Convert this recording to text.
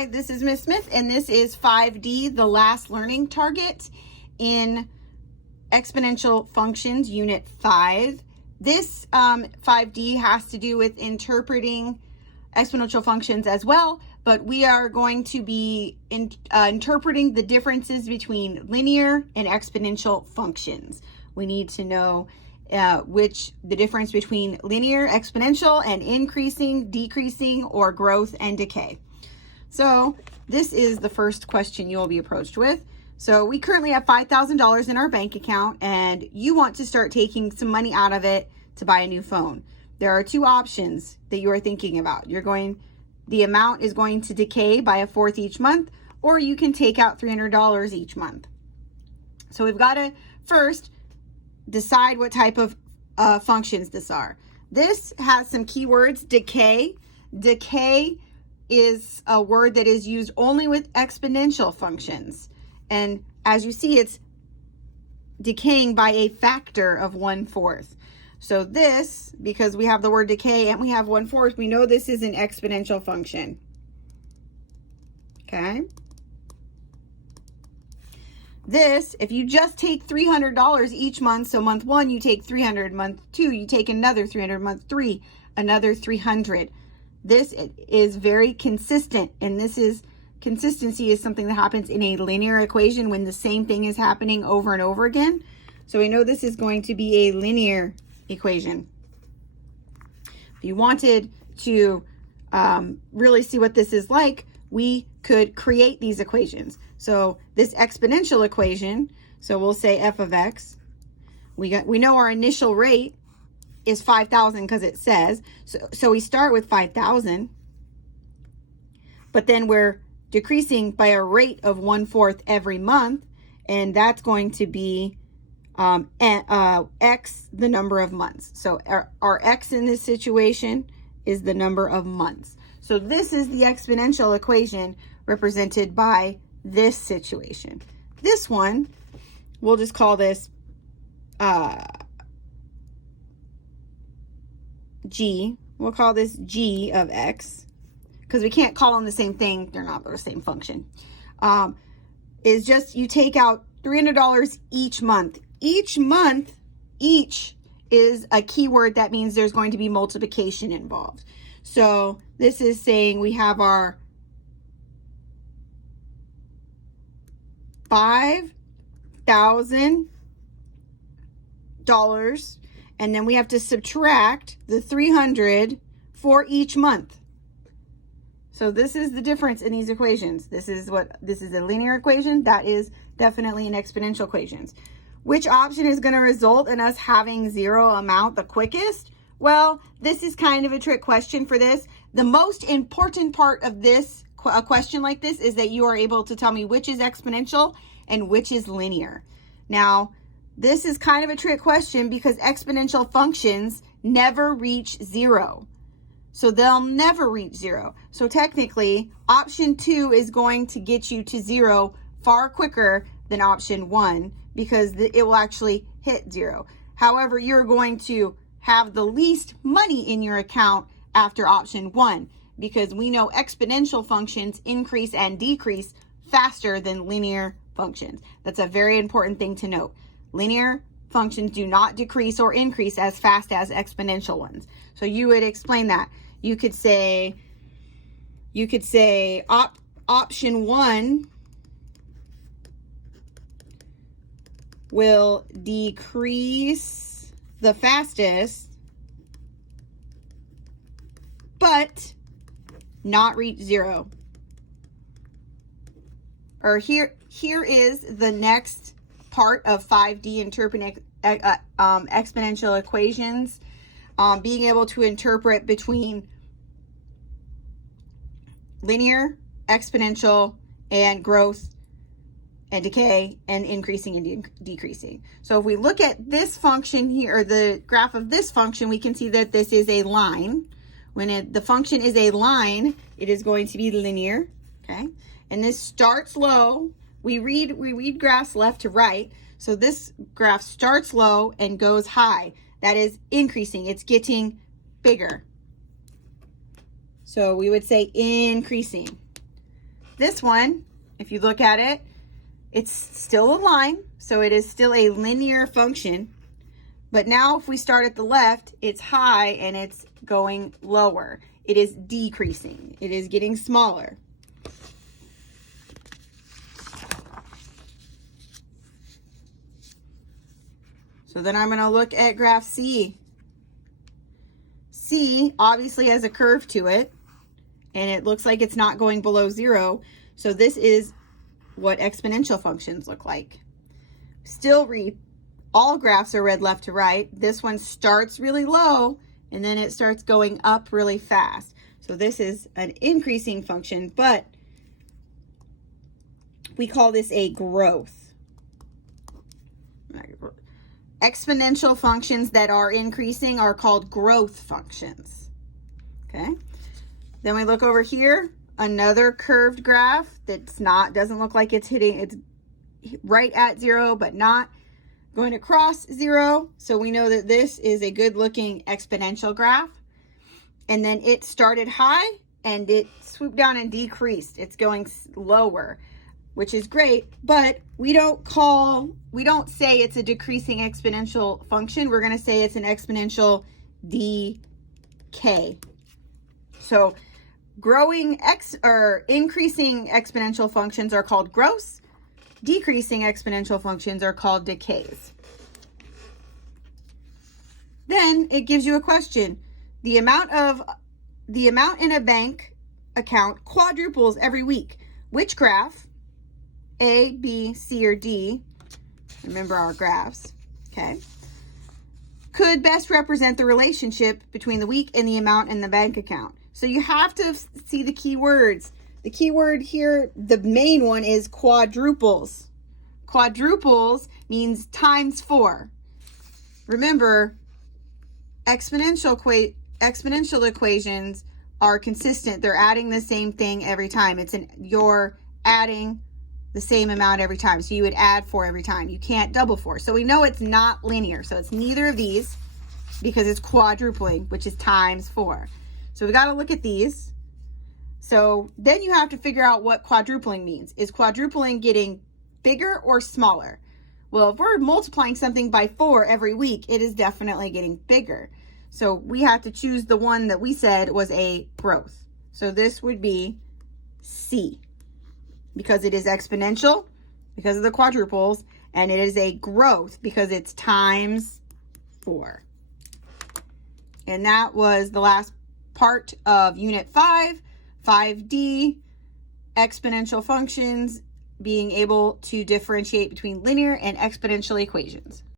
Hi, this is Ms. Smith, and this is 5D, the last learning target in Exponential Functions, Unit 5. This 5D has to do with interpreting exponential functions as well, but we are going to be interpreting the differences between linear and exponential functions. We need to know the difference between linear, exponential, and increasing, decreasing, or growth and decay. So this is the first question you'll be approached with. So we currently have $5,000 in our bank account, and you want to start taking some money out of it to buy a new phone. There are two options that you are thinking about. The amount is going to decay by 1/4 each month, or you can take out $300 each month. So we've got to first decide what type of functions this are. This has some keywords. Decay. Decay is a word that is used only with exponential functions. And as you see, it's decaying by a factor of 1/4. So this, because we have the word decay and we have 1/4, we know this is an exponential function. Okay. This, if you just take $300 each month, so month 1 you take 300, month 2 you take another 300, month 3 another 300. This is very consistent, and consistency is something that happens in a linear equation when the same thing is happening over and over again. So we know this is going to be a linear equation. If you wanted to really see what this is like, we could create these equations. So this exponential equation, so we'll say f of x, we know our initial rate is 5,000 because it says, so we start with 5,000, but then we're decreasing by a rate of 1/4 every month, and that's going to be x, the number of months. So our x in this situation is the number of months. So this is the exponential equation represented by this situation. This one, we'll just call this g. We'll call this g of x, because we can't call them the same thing. They're not the same function. Is just you take out $300 each month. Each month, each is a keyword. That means there's going to be multiplication involved. So this is saying we have our $5,000, and then we have to subtract the 300 for each month. So this is the difference in these equations. This is a linear equation. That is definitely an exponential equation. Which option is going to result in us having zero amount the quickest? Well, this is kind of a trick question for this. The most important part of this, a question like this, is that you are able to tell me which is exponential and which is linear. Now, this is kind of a trick question because exponential functions never reach zero. So they'll never reach zero. So technically, option 2 is going to get you to zero far quicker than option 1 because it will actually hit zero. However, you're going to have the least money in your account after option 1 because we know exponential functions increase and decrease faster than linear functions. That's a very important thing to note. Linear functions do not decrease or increase as fast as exponential ones. So you would explain that. You could say option 1 will decrease the fastest, but not reach zero. Or here is the next part of 5D interpreting exponential equations, being able to interpret between linear, exponential, and growth and decay, and increasing and decreasing. So if we look at this function here, or the graph of this function, we can see that this is a line. When the function is a line, it is going to be linear, okay? And this starts low. We read graphs left to right. So this graph starts low and goes high. That is increasing. It's getting bigger. So we would say increasing. This one, if you look at it, it's still a line, so it is still a linear function. But now if we start at the left, it's high and it's going lower. It is decreasing. It is getting smaller. So then I'm going to look at graph C. C obviously has a curve to it, and it looks like it's not going below 0. So this is what exponential functions look like. Still all graphs are read left to right. This one starts really low, and then it starts going up really fast. So this is an increasing function, but we call this a growth. Exponential functions that are increasing are called growth functions. Okay. Then we look over here, another curved graph doesn't look like it's right at 0, but not going across 0. So we know that this is a good looking exponential graph. And then it started high and it swooped down and decreased. It's going lower, which is great, but we don't say it's a decreasing exponential function. We're going to say it's an exponential decay. So increasing exponential functions are called growths. Decreasing exponential functions are called decays. Then it gives you a question. The amount in a bank account quadruples every week. Which graph, A, B, C, or D, remember our graphs, okay, could best represent the relationship between the week and the amount in the bank account? So you have to see the key words. The key word here, the main one, is quadruples. Quadruples means times 4. Remember, exponential equations are consistent. They're adding the same thing every time. You're adding the same amount every time. So you would add 4 every time. You can't double 4. So we know it's not linear. So it's neither of these because it's quadrupling, which is times 4. So we got to look at these. So then you have to figure out what quadrupling means. Is quadrupling getting bigger or smaller? Well, if we're multiplying something by 4 every week, it is definitely getting bigger. So we have to choose the one that we said was a growth. So this would be C, because it is exponential because of the quadruples, and it is a growth because it's times 4. And that was the last part of Unit 5, 5D, exponential functions, being able to differentiate between linear and exponential equations.